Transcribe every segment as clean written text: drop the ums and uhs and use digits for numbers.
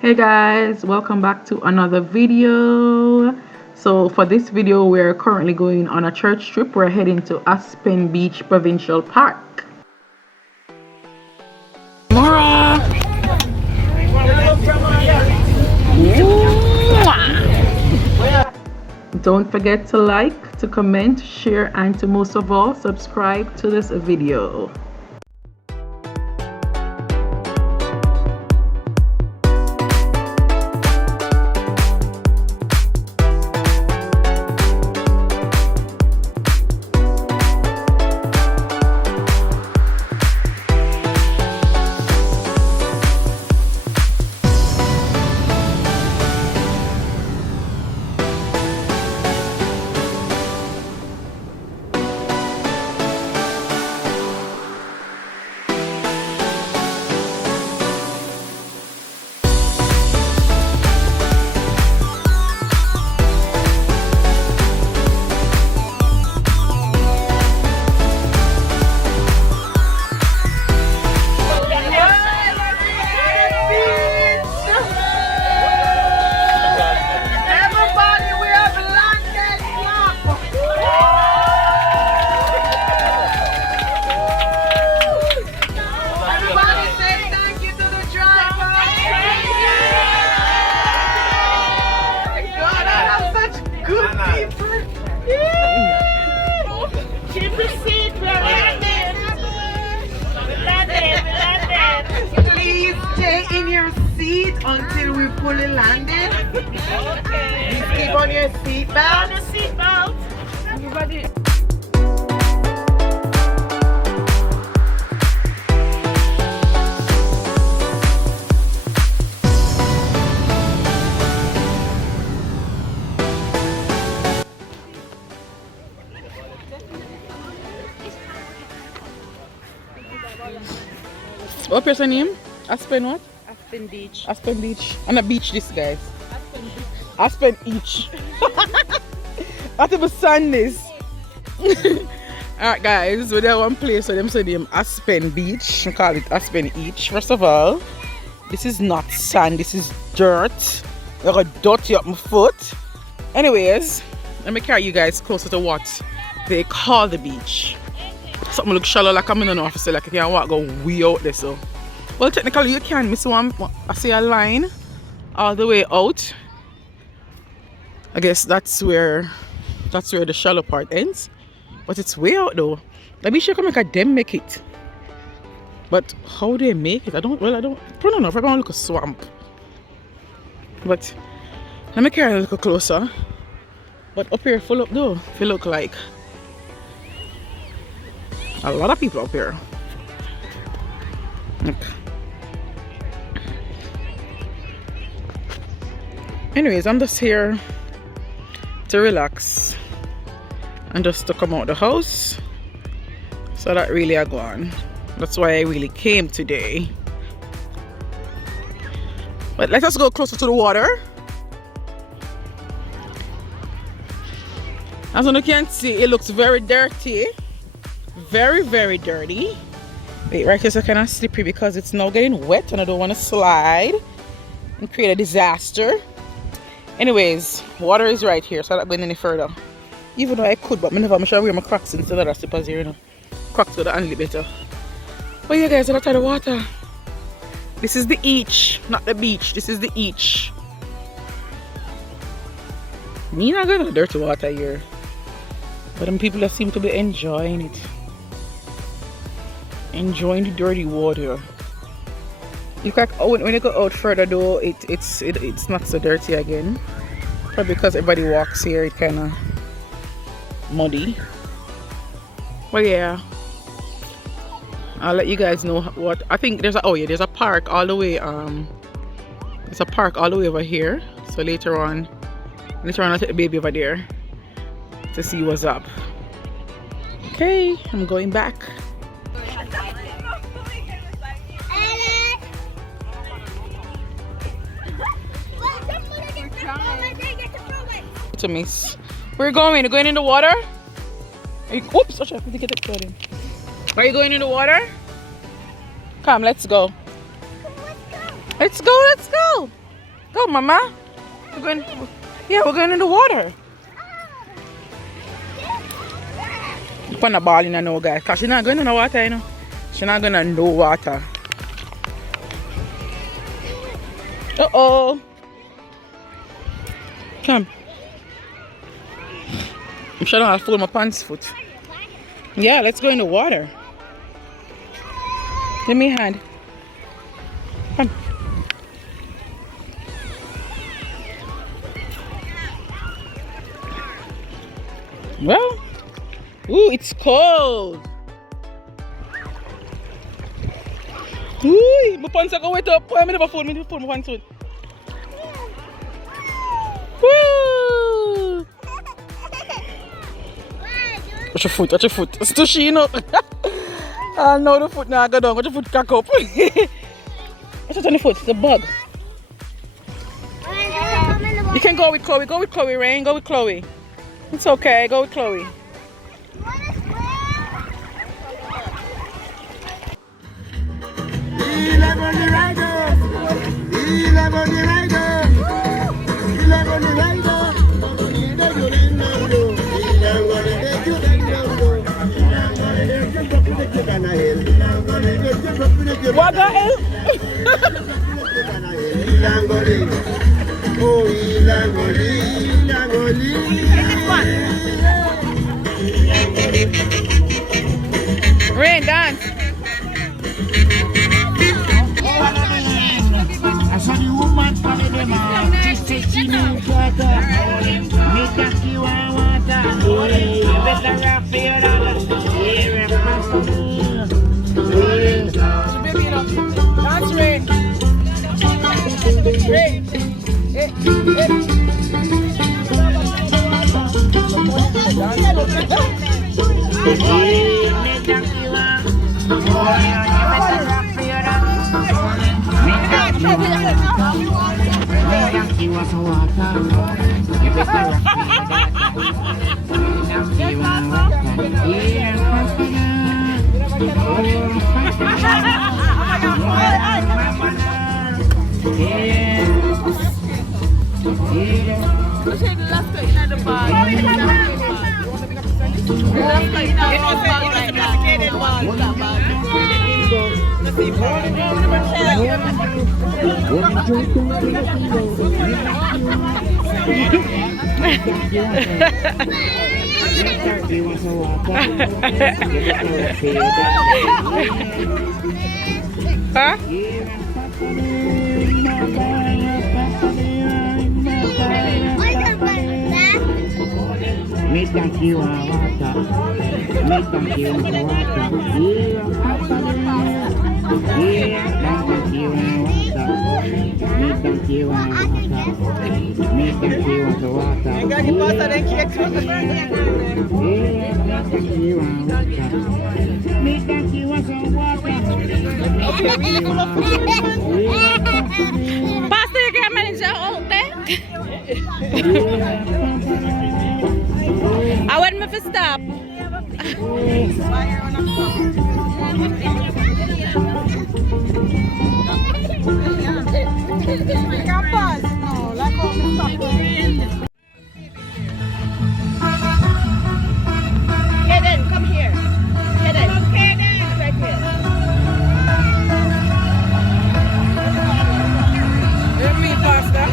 Hey guys, welcome back to another video. So for this video, we're currently going on a church trip. We're heading to Aspen Beach Provincial Park. Mora! Don't forget to like, to comment, share, and to most of all, subscribe to this video. Until we fully landed. Okay. Please keep on your seatbelt. On your seatbelt. Everybody. What is your name? Aspen what? Aspen Beach. Aspen Beach. And a beach this guys. Aspen Beach. That is Sundays. Alright guys, we're there one place where them say them Aspen Beach. We call it Aspen Beach. First of all, this is not sand, this is dirt. You're gonna dirty up my foot. Anyways, let me carry you guys closer to what they call the beach. Something look shallow like I'm in an office, like you can walk go way out there so. Well, technically you can miss one. I see a line all the way out. I guess that's where the shallow part ends. But it's way out though. The beach can make a them make it. But how they make it? I don't know. I don't know if I want to look a swamp. But let me carry a little closer. But up here full up though. If you look like a lot of people up here. Look. Anyways, I'm just here to relax and just to come out the house. So that really I go on. That's why I really came today. But let us go closer to the water. As you can see, it looks very dirty. Very, very dirty. Wait, right here is kind of slippery because it's now getting wet and I don't want to slide and create a disaster. Anyways, water is right here, so I'm not going any further. Even though I could, but I'm sure wear my Crocs instead of the slippers here, you know. Crocs would handle it better. But yeah guys, that's the water. This is the beach, not the beach. This is the beach. Me not going to dirty water here. But them people that seem to be enjoying it. Enjoying the dirty water. You can, when you go out further though, it's not so dirty again. Probably because everybody walks here, it kind of muddy. But yeah, I'll let you guys know what I think. There's a park all the way. There's a park all the way over here. So later on I'll take the baby over there to see what's up. Okay, I'm going back. To miss. Where are you going? You're going in the water? Oops, I have to get it going. Are you going in the water? Come, let's go. Let's go, let's go. Go, Mama. We're going. Yeah, we're going in the water. Put a ball in the no, guys. Cause she's not going in the water, you know. She's not going to no water. Uh-oh. Come. I'm sure I'll fold my pants foot. Yeah, let's go in the water. Give me a hand. Come. Well, ooh, it's cold. Ooh, my pants are going wet up. I'm never fold my pants foot. Woo! Watch your foot, watch your foot. It's too sheen up. I know the foot now go down. Watch your foot cock up. What's it on the foot? It's a bug. You can go with Chloe. Go with Chloe, Rain. Go with Chloe. It's okay. Go with Chloe. What the hell? Rain, dance. I saw the woman follow them out. She said she knew water. Make that you want water. You better wrap your hand. Here and Dance, Rain. Rain. Huh? Make that you want water. Make that you want water. Yeah, that you want water. Make that you want water. Make that you want water. You got your water then cake. Yeah, that you want water. Make that you want some water. Pastor, you can't manage that all day. I want me to stop. Hayden, come here. Hayden. Right here. Let me, Pastor.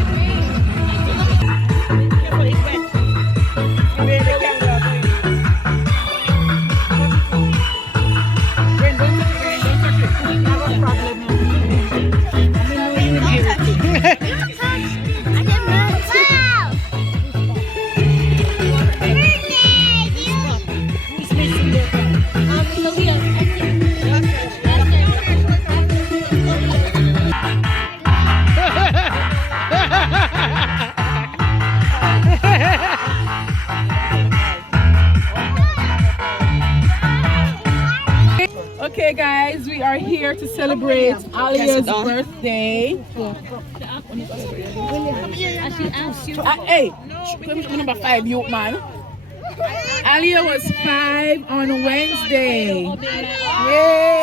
Okay guys, we are here to celebrate Aliyah's birthday. Hey, number 5, you man. Aliyah was 5 on Wednesday. Yay!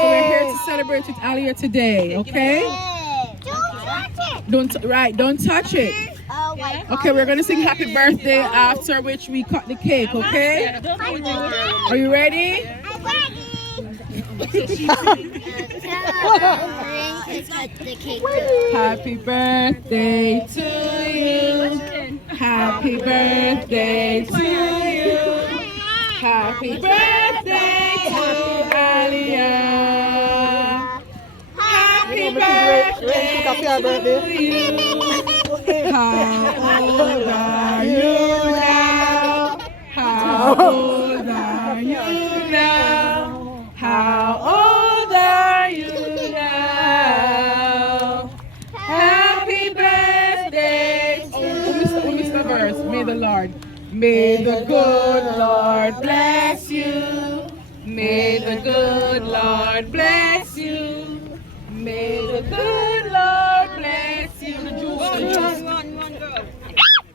So we're here to celebrate with Aliyah today, okay? Don't touch it! Don't touch it. Oh my God. Okay, we're gonna sing happy birthday after which we cut the cake, okay? Are you ready? I'm ready. Happy birthday to you. Happy birthday to you. Happy birthday to Aliyah. Happy birthday to you. How old are you now? How old are you now? How old are you now? Happy birthday to Mr. Verse. May the good Lord bless you. May the good Lord bless you. May the good Lord bless you.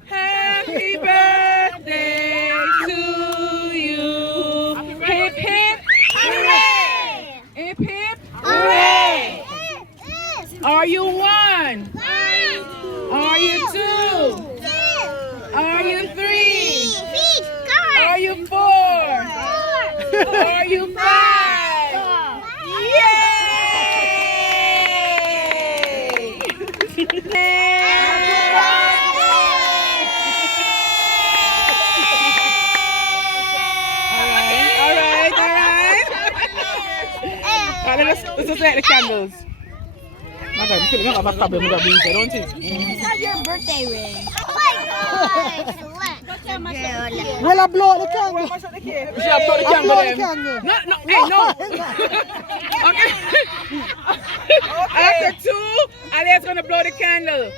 Happy birthday to you. Hip hip hooray! Hip hip hooray! Are you one? Are you two? Are you three? Are you four? Are you five? Yay! Let's light the candles. My God, you don't have a problem with that breeze, don't you? It's not your birthday ring. Oh my God! Will I blow the candle? You should have blown the candle then. No, hey, no. Okay. After two, Aliyah's gonna blow the candle.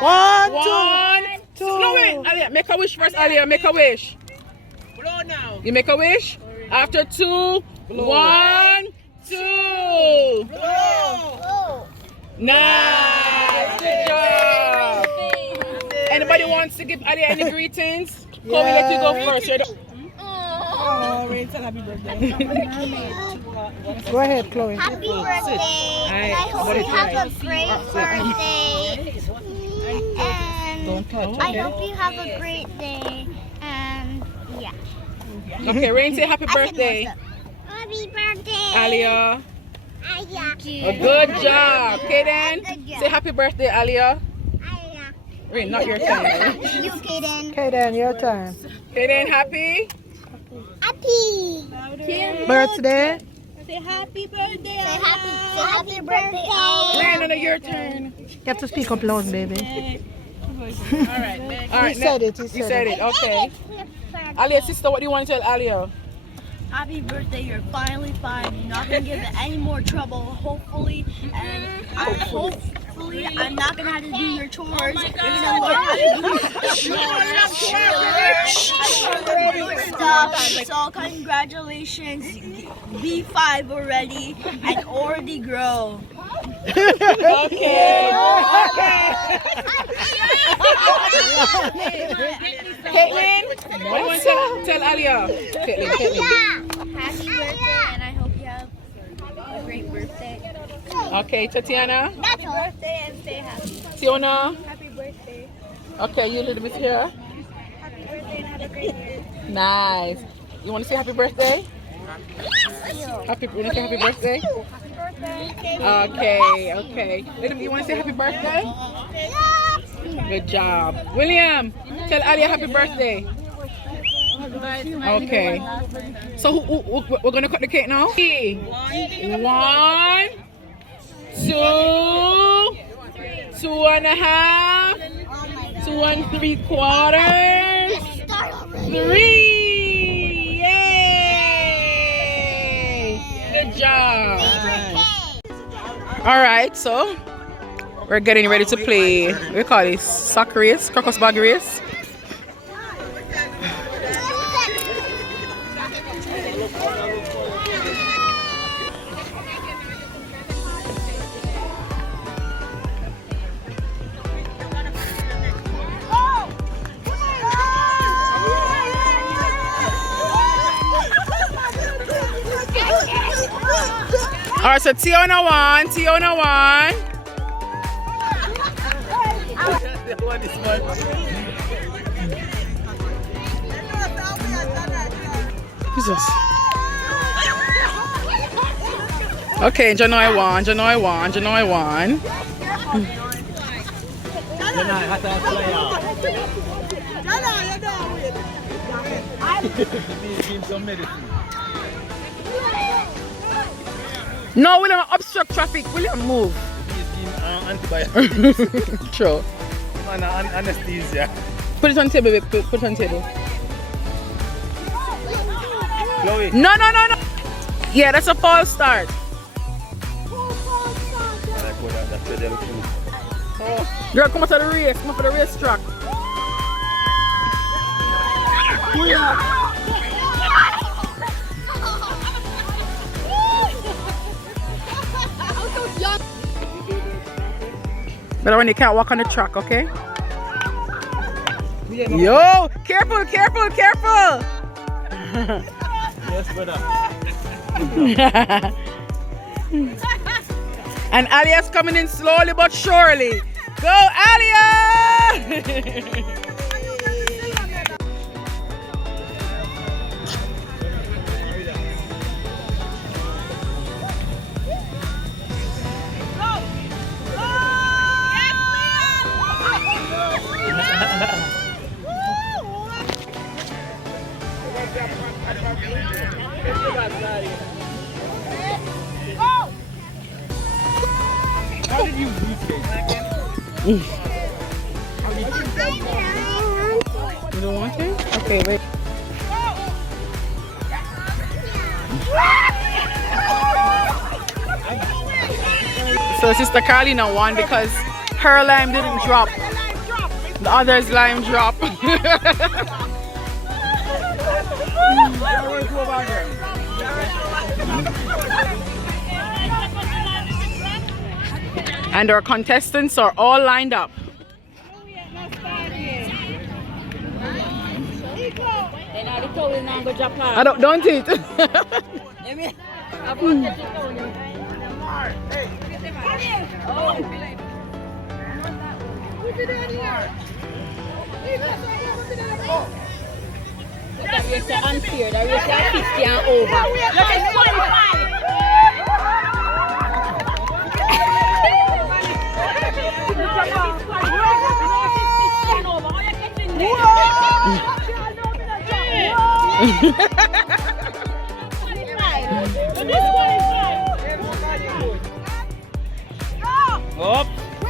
One, two. No, wait, Aliyah, make a wish first, Aliyah, make a wish. Blow now. You make a wish? After two, blow. 1, 2. Blow. Nice. Good job. Anybody wants to give Aliyah any greetings? Chloe, let you go first. Oh, Rachel, happy birthday. Go ahead, Chloe. Happy birthday. I hope you have a great birthday. And I hope you have a great day. And yeah. Okay, Rain, say happy birthday. Happy birthday. Aliyah. Aliyah. A good job. Kaden, Good job. say happy birthday, Aliyah. Aliyah. Rain, not your turn. You, Kaden. Okay, then, your turn. Kaden, happy? Happy. Birthday. Say happy birthday. Say happy birthday. Rain, on your turn. You have to speak up loud, baby. All right, He said it. You said it, okay. Aliyah, sister, what do you want to tell Aliyah? Happy birthday, you're finally fine. You're not gonna give it any more trouble, hopefully. And hopefully I'm not gonna have to do your chores. You're gonna learn how to do your stuff. So congratulations. Be 5 already and already grow. Okay. Caitlin, what do you want to tell Aliyah? Caitlin. Happy birthday, and I hope you have a great birthday. Okay, Tatiana. That's all. Birthday and stay happy. Tiona. Happy birthday. Okay, you a little bit here. Happy birthday and have a great day. Nice. You want to say happy birthday? You want to say happy birthday? Okay. You want to say happy birthday? Good job. William, tell Aliyah happy birthday. Okay. So we're going to cut the cake now? 1, 2, 2.5, 2 3/4, 3. Yay! Good job. All right, so we're getting ready to play. We call it sack race, crocus bag race. All right, so Tiona won. Jesus. Okay, January 1, January 1, January 1. No, we don't obstruct traffic. William, move. Sure. Anesthesia. Put it on table, babe. Put it on table. Chloe. No. Yeah, that's a false start. Girl, come out of the race. Come out for the racetrack. But when you can't walk on the track, okay? Yo, careful. Yes, brother. And Aliyah's coming in slowly but surely. Go, Aliyah! How did you lose it? You don't want to? Okay, wait. So Sister Carlina won because her lime didn't drop. The other's lime drop. And our contestants are all lined up. I don't eat. That race is unfair. That race is 50 and over. Look at 25. Oh,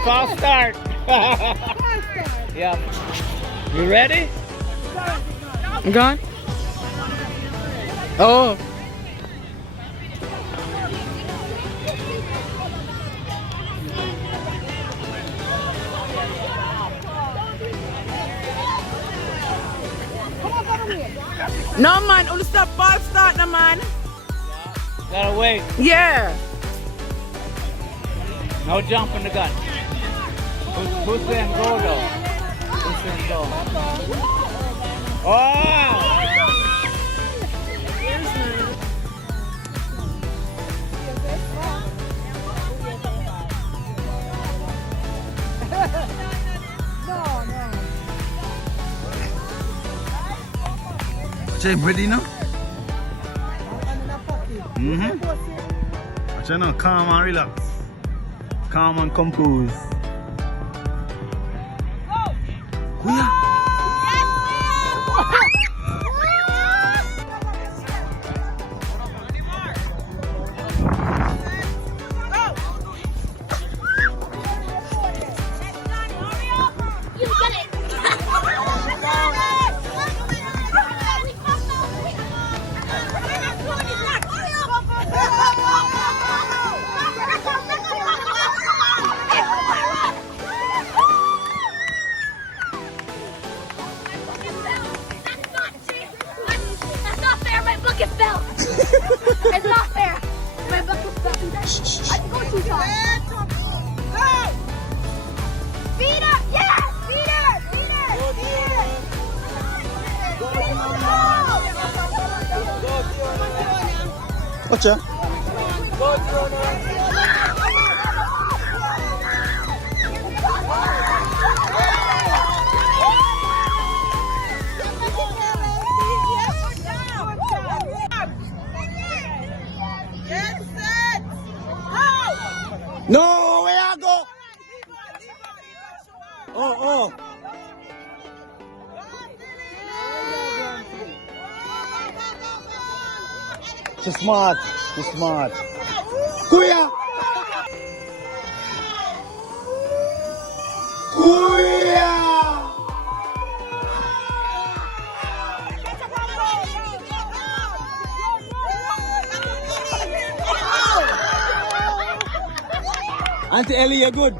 false start. Yeah. You ready? Gone? Oh. No man, only stop false start no man. Gotta wait. Yeah. No jump in the gun. Who's saying go though? Who's saying go? Oh! Jay, ready now? Watch out now, calm and relax. Calm and compose. It's not fair. My bucket fell. I can go too far. Go! Feed her! Yes! Feed her! Feed her! Feed her! Watch out. Oh. She's smart. Kuya! Auntie Ellie, you're good.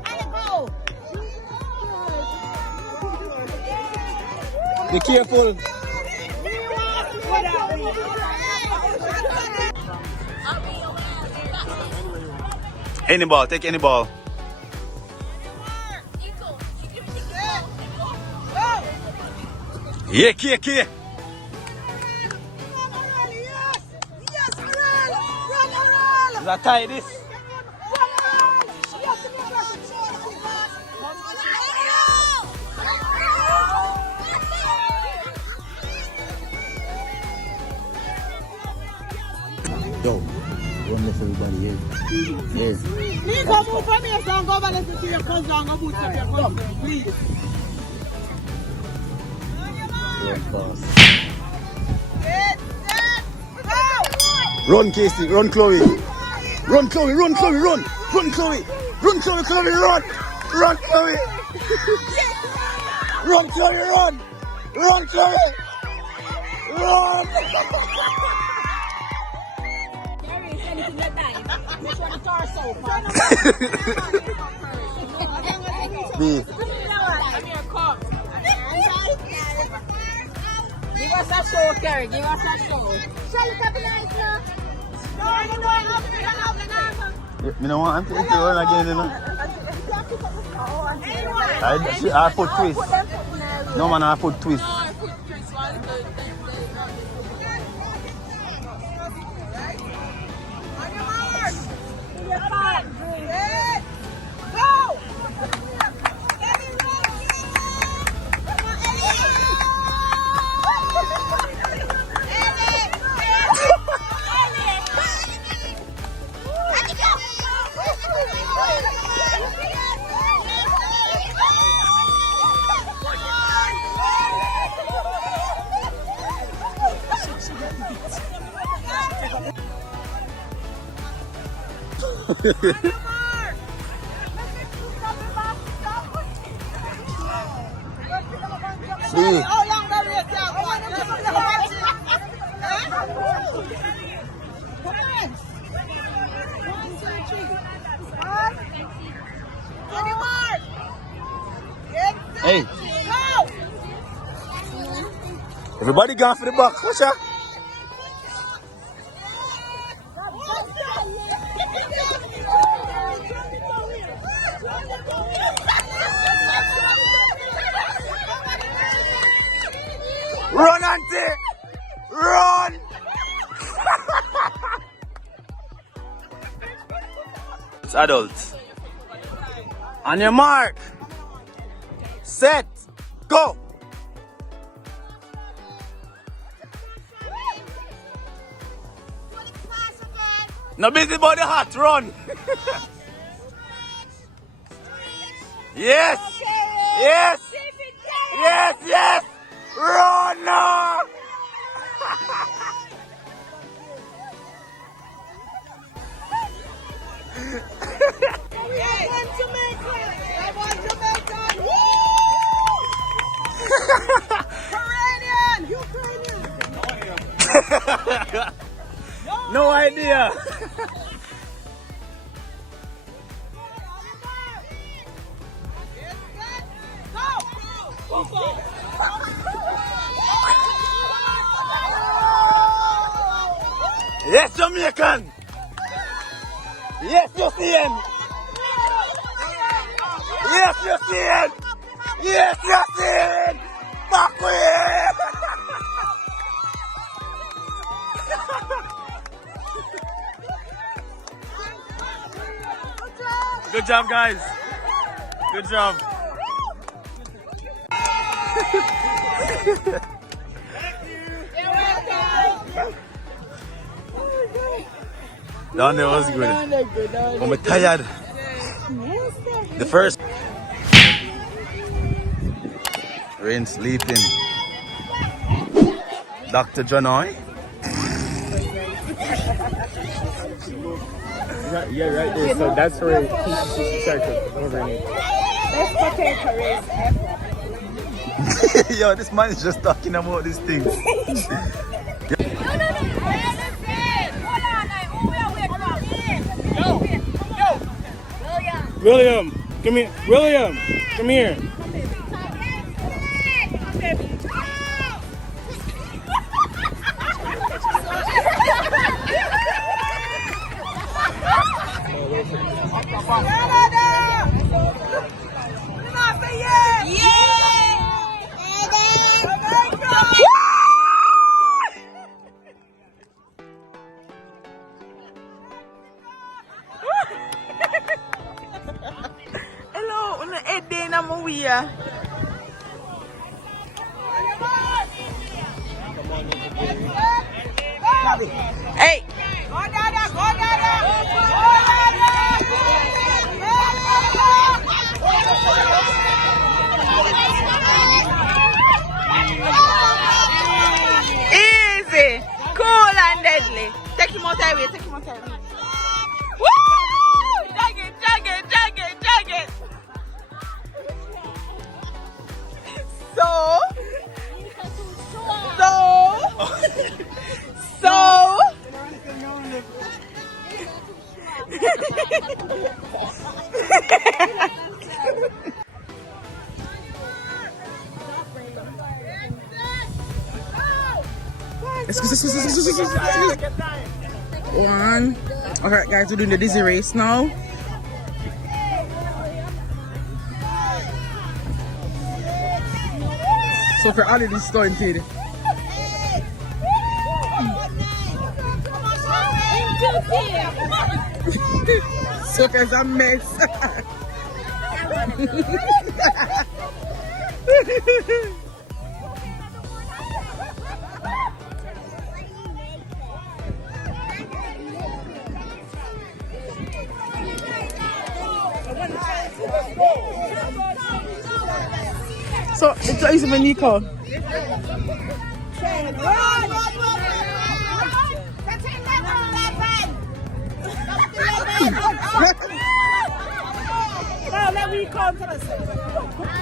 Be careful. Any ball, take any ball. Yeah. Is that tie this? Yo, one less everybody is. Yes. Please don't move from here, don't go over and listen to your cousin, don't go boost up your cousin, please. Run, Casey, run, Chloe. Run, Chloe, run, Chloe, run. Run, Chloe. Run, Chloe, Chloe, run. Run, Chloe. Run, Chloe, run. Run, Chloe. Run. B. Give us a show, Carrie. Give us a show. You know what? I'm taking the run again, you know. I put twist. No, man, I put twist. See. Hey. Everybody gone for the box. Watch out. Run, Auntie! Run! It's adults. On your mark. Set. Go. No busy body hot. Run. Yes. Yes. Yes. Yes. Run now. No idea. Yes, Jamaican. Yes, you see him. Yes, you see him. Yes, you see him. Back way. Good job, guys. Good job. Down there was good. I'm tired. The first. Rain sleeping. Dr. Jonoy. Yeah, right there. So that's where he started over in. Yo, this man is just talking about these things. William, come here. William, come here. Hello, una Eddie na Mawia. Hey! Go, Dada! Go, Dada! Easy! Cool and deadly. Take him out of the way, take him out of the way. Woo! Drag it, drag it, drag it, drag it. So. One. Alright guys, we're doing the dizzy race now. So for all of this stunted. Sophie's a mess. So it's easy for Nico.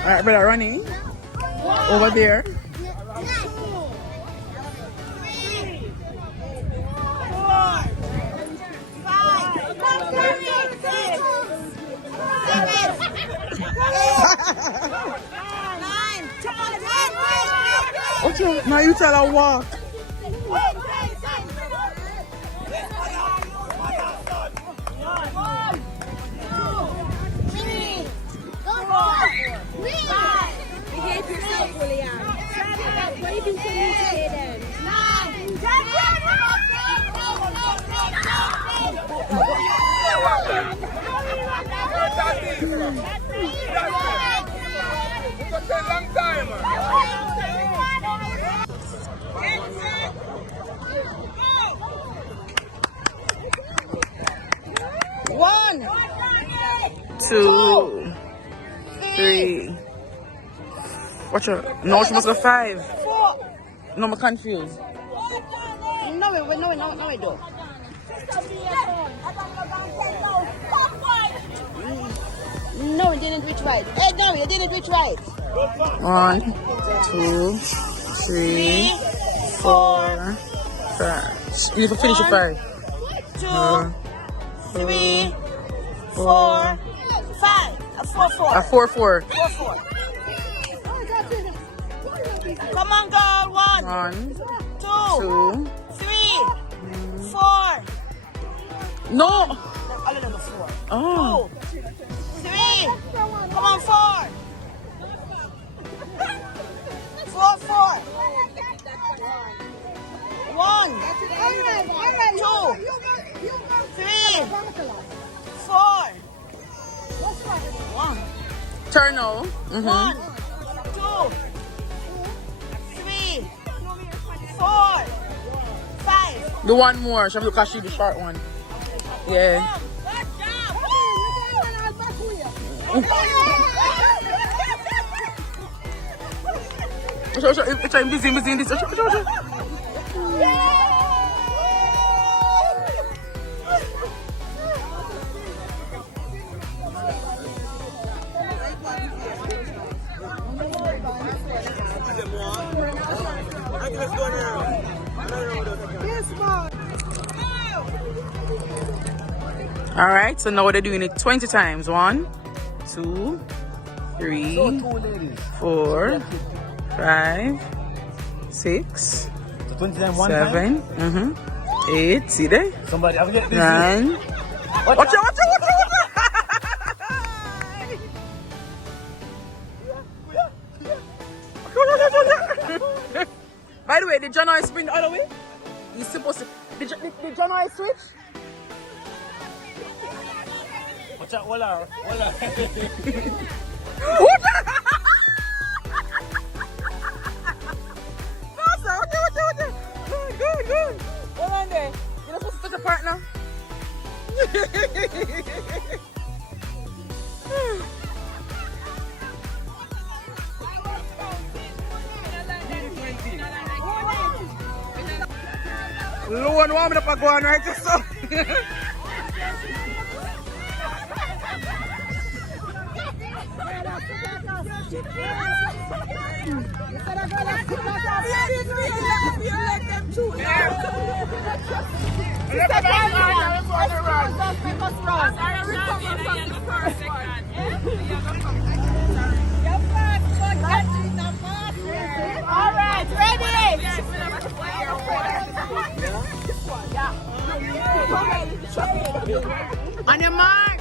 Alright, brother, running over there. Okay, now you tell her walk. One, 2, 3. Watch out. No, she must go 5. No, I'm confused. No, we don't. No, you didn't reach right. Hey, no, you didn't reach right. 1, 2, 3, 4, 5. You need to finish it 5. 2, 3, 4, 5. A 4-4. A 4-4. 4-4. Come on, girl. 1, 2, 3, 4. No. A little 4. Oh. 2, 3. Come on, 4. 4, 4. 1, 2, 3, 4. 1. Turn now. 1, 2, 3, 4, 5. Do one more. She have to catch you the short one. Yeah. It's trying busy in this. All right, so now they're doing it 20 times. 1, 2, 3, 4, 5, 6, 7, 8. See there? Somebody, I'll get this. 9. Watch out! By the way, did John I spring the other way? He's supposed to. Did John I switch? Watch out, voila. Good. Hold on there. You're not supposed to touch a partner. Low and warming up a go on right just so. All right, ready? On your mark.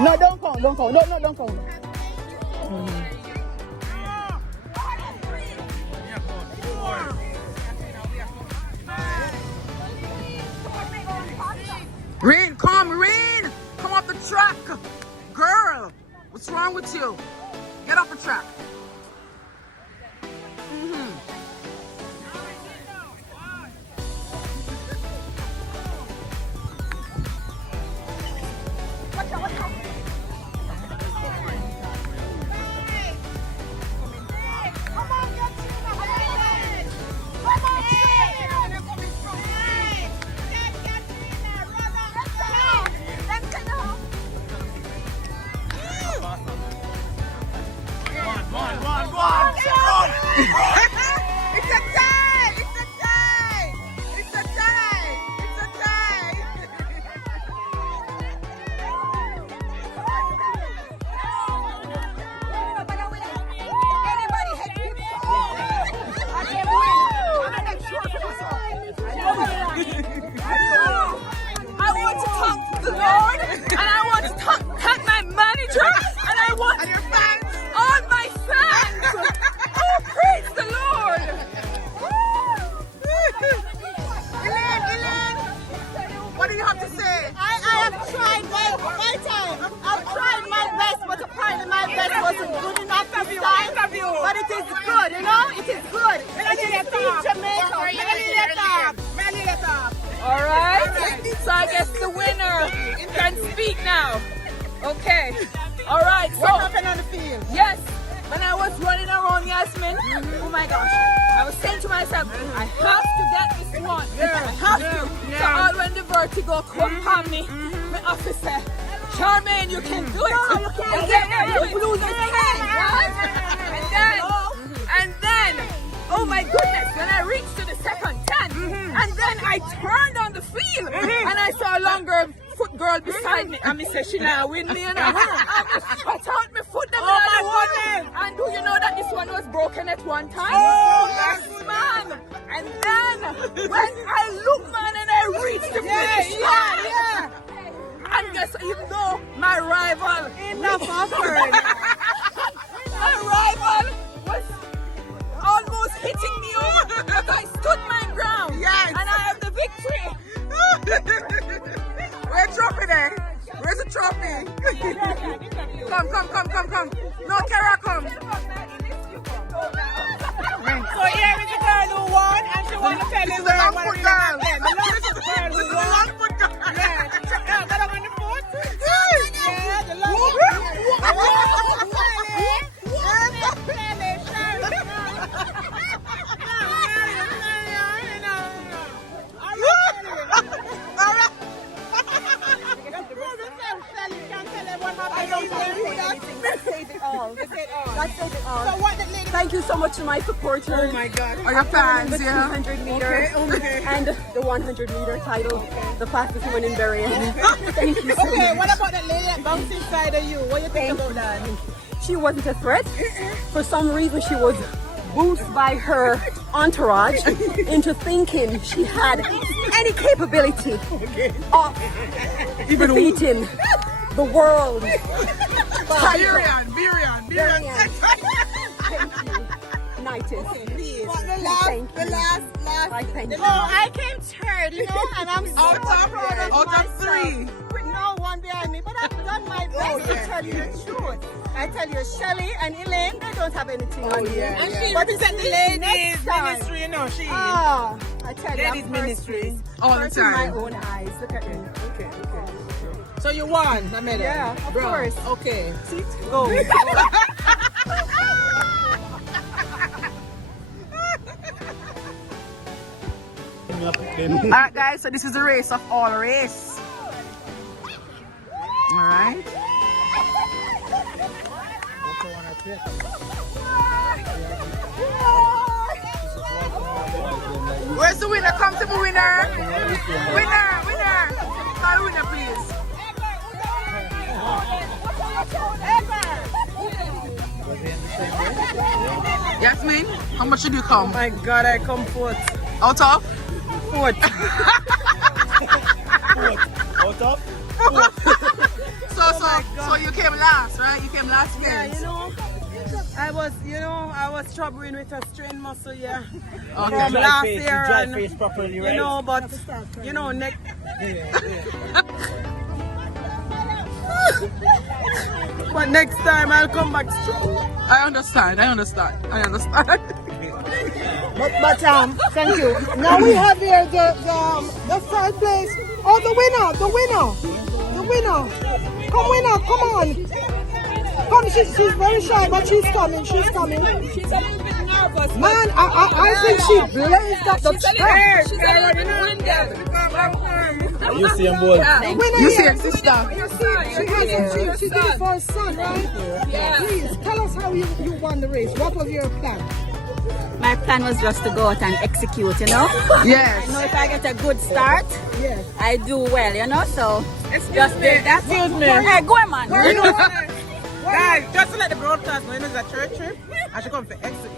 No, don't count. No, don't count. Rain, come off the track. Girl, what's wrong with you? Get off the track. But it is good, you know? It is good. All right. So I guess the winner can speak now. Okay. All right. So What happened on the field? yes, when I was running around Aspen, oh my gosh, I was saying to myself, I have to get this one. I have to. So all when the vertigo come upon me, my officer, Charmaine, you can do it. No, you can't. You lose your hand, right? And then, oh my goodness, when I reached to the second 10, and then I turned on the field, and I saw a longer foot girl beside me, and me say she now win me, and I shut out my foot. And do you know that this one was broken at one time? Oh, yes, man. And then, when I look, man, and I reached the finish line, and guess, even though my rival, my rival was almost hitting me over, but I stood my ground, and I have the victory. Where's the trophy there? Where's the trophy? Come. No, Kara, come. Thank you so much to my supporters. Oh my God. Are your fans, the 200 meter and the 100 meter title, the fastest woman in Berrien. Thank you so much. What about that lady that bounced inside of you? What do you think about that? She wasn't a threat. For some reason, she was boosted by her entourage into thinking she had any capability of defeating the world. Birion. United. But the last. I thank you. No, I came third, you know, and I'm so proud of Out of 3. With no one behind me, but I've done my best to tell you the truth. I tell you, Shelly and Elaine, they don't have anything on you. And she represents the ladies ministry, you know. She I tell you, ladies I'm ministry all the first in my time. own eyes. Look at me. Okay. So you won the medal? Yeah, of course. Okay. Go. Alright guys, so this is the race of all race. Alright. Where's the winner? Come to the winner. Winner. Call the winner, please. Yasmin, how much did you come? My God, I come fourth. Out of? Fourth. Out of? So you came last, right? You came last place. Yeah, I was troubling with a strained muscle, yeah. Okay. From last year, Dry and, face properly, right? but next. But next time I'll come back strong. I understand. But thank you. Now we have here the third place. Oh, the winner. Come on. Come, she's very shy, but she's coming. She's a little bit nervous. Man, I think she blazed up the track. She's a little bit winded. You see them both. You see it, sister. She did it for her son, right? Yeah. Please, tell us how you won the race. What was your plan? My plan was just to go out and execute, you know? Yes. I know if I get a good start, Yes. I do well, you know? So, just did that. Excuse me. Hey, go on, man. Guys, just to let the broadcast know, it's a church trip. I should come for exit.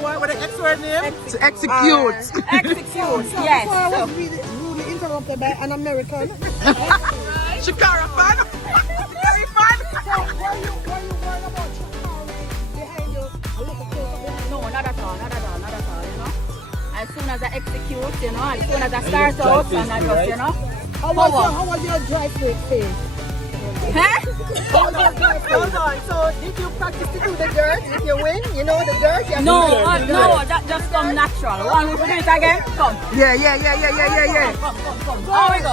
What the X word name? To execute. Execute, So yes. before I was rudely interrupted by an American. Shakara fan. Very fun. So were you worried about Shakari behind you? A little closer behind No, not at all, you know? As soon as I execute, you know, as soon as I start out, and I just, you know? How was your drive phase? Huh? Hold on. So did you practice to do the dirt? If you win, you know the dirt? You have No, to do the dirt. no, that just come natural. Want me to do it again? Come. Yeah. Come. How we go?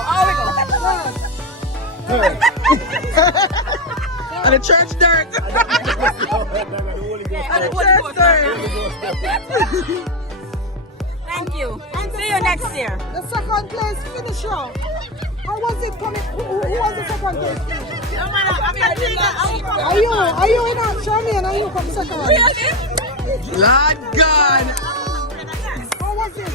And the church dirt. Thank you. See you next year. The second place finisher. How was it coming? Who was the second place finisher? Are you in a Charmian? Are you from second? Lord God. How was it?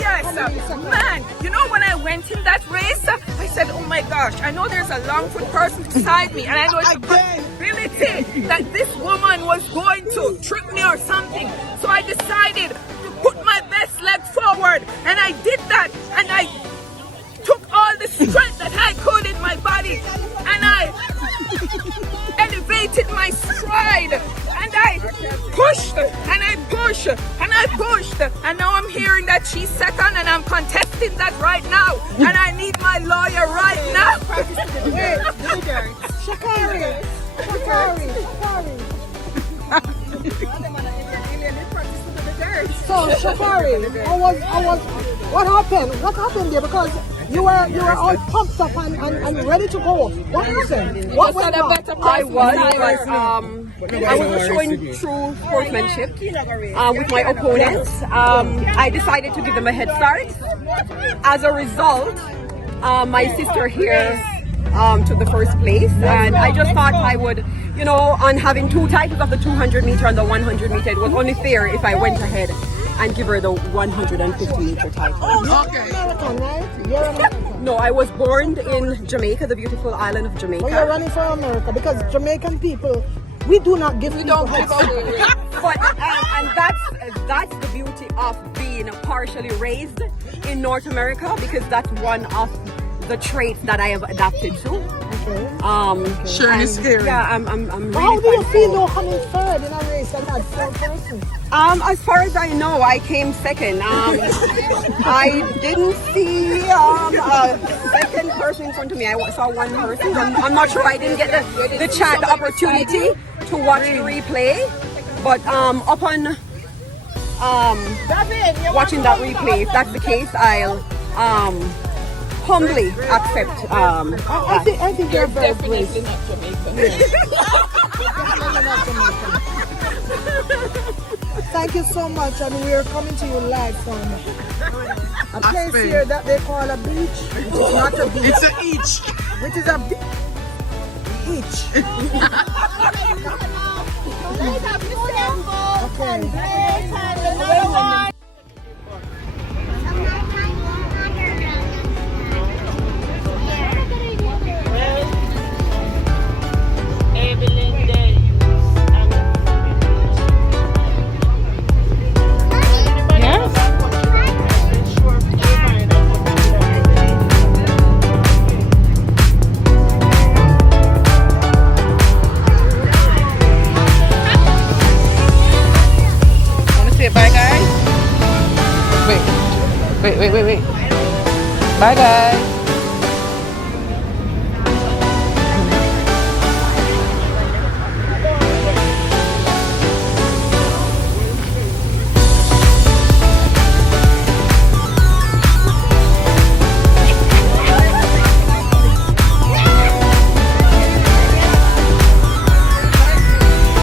Yes, man, you know when I went in that race, I said, oh my gosh, I know there's a Longfoot person beside me and I know it's a possibility that this woman was going to trip me or something. So I decided to put my best leg forward and I did that and I took all the strength that I could in my body and I elevated my stride and I pushed and I pushed and I pushed and now I'm hearing that she's second and I'm contesting that right now and I need my lawyer right now. Shakari. So Shakari, what happened there? Because you were all pumped up and ready to go. What happened? What went on? I was showing true sportsmanship with my opponents. I decided to give them a head start. As a result, my sister here took the first place, and I just thought I would you know, on having 2 titles of the 200 meter and the 100 meter. It was only fair if I went ahead and give her the 150 meter title. Okay. American, right? You're American. No, I was born in Jamaica, the beautiful island of Jamaica. Oh, you're running for America because Jamaican people, we do not give people heads up. But and that's the beauty of being partially raised in North America, because that's one of the traits that I have adapted to. Okay. Sure, it's scary. Yeah, I'm really How do you thankful. feel though coming third in a race that had 4 persons? As far as I know, I came second. I didn't see a second person in front of me. I saw one person. I'm not sure. I didn't get the opportunity to watch the replay. But upon watching that replay, if that's the case, I'll humbly accept. I think you're very brave. Definitely not Jamaican. Thank you so much, and we are coming to you live from a place Aspen. here that they call a beach. It's not a beach. It's a each. Which is a beach. Okay. Say bye, guys. Wait. Bye, guys.